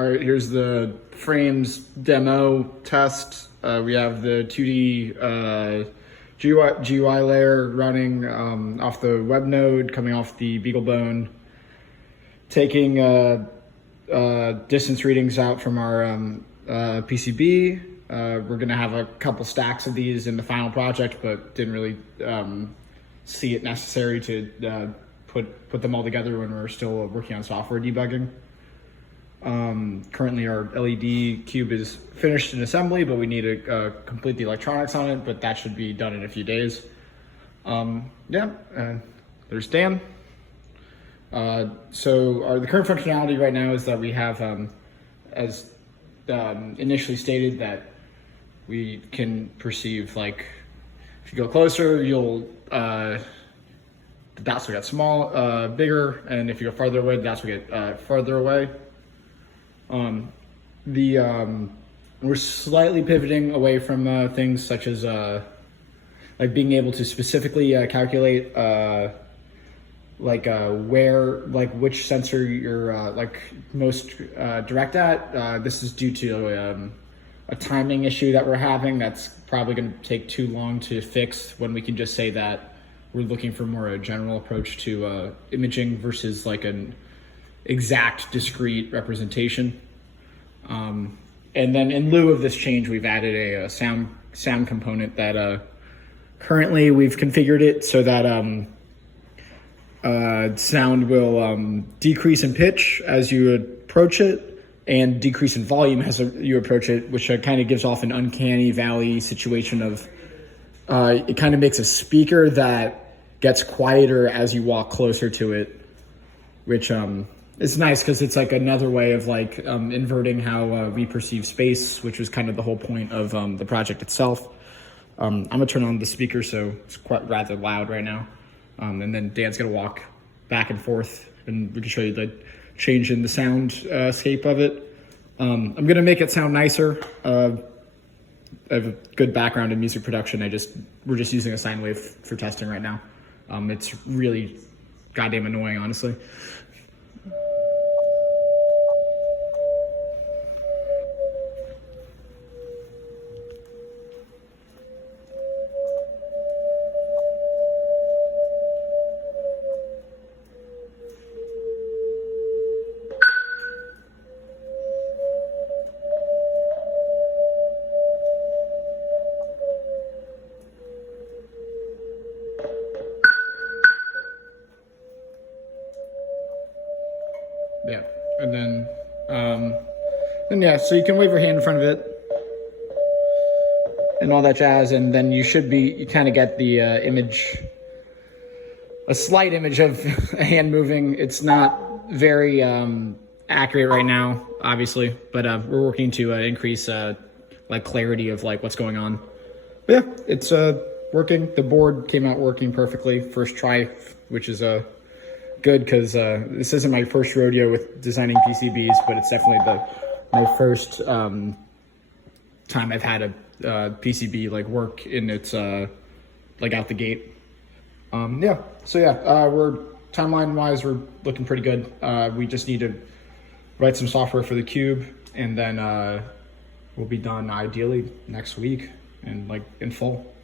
All right, here's the frames demo test. We have the 2D GUI layer running off the web node, coming off the BeagleBone, taking distance readings out from our PCB. We're gonna have a couple stacks of these in the final project, but didn't really see it necessary to put them all together when we're still working on software debugging. Currently our LED cube is finished in assembly, but we need to complete the electronics on it, but that should be done in a few days. There's Dan. So the current functionality right now is that we have, as initially stated, that we can perceive, like, if you go closer, you'll, the dots will get bigger, and if you go farther away, the dots will get farther away. We're slightly pivoting away from things such as like being able to specifically calculate which sensor you're most direct at. This is due to a timing issue that we're having that's probably going to take too long to fix, when we can just say that we're looking for more a general approach to imaging versus like an exact discrete representation. And then in lieu of this change, we've added a sound component that currently we've configured it so that sound will decrease in pitch as you approach it and decrease in volume as you approach it, which kind of gives off an uncanny valley situation of it kind of makes a speaker that gets quieter as you walk closer to it, which it's nice because it's like another way of like inverting how we perceive space, which was kind of the whole point of the project itself. I'm gonna turn on the speaker so it's quite rather loud right now. And then Dan's gonna walk back and forth and we can show you the change in the soundscape of it. I'm gonna make it sound nicer. I have a good background in music production. We're just using a sine wave for testing right now. It's really goddamn annoying, honestly. Yeah, and then yeah, so you can wave your hand in front of it and all that jazz, and then you kind of get the image, a slight image of a hand moving. It's not very accurate right now, obviously, but we're working to increase like clarity of like what's going on. But yeah, it's working. The board came out working perfectly first try, which is good because this isn't my first rodeo with designing PCBs, but it's definitely my first time I've had a PCB like work in its like out the gate. We're timeline wise, we're looking pretty good. We just need to write some software for the cube, and then we'll be done ideally next week and like in full.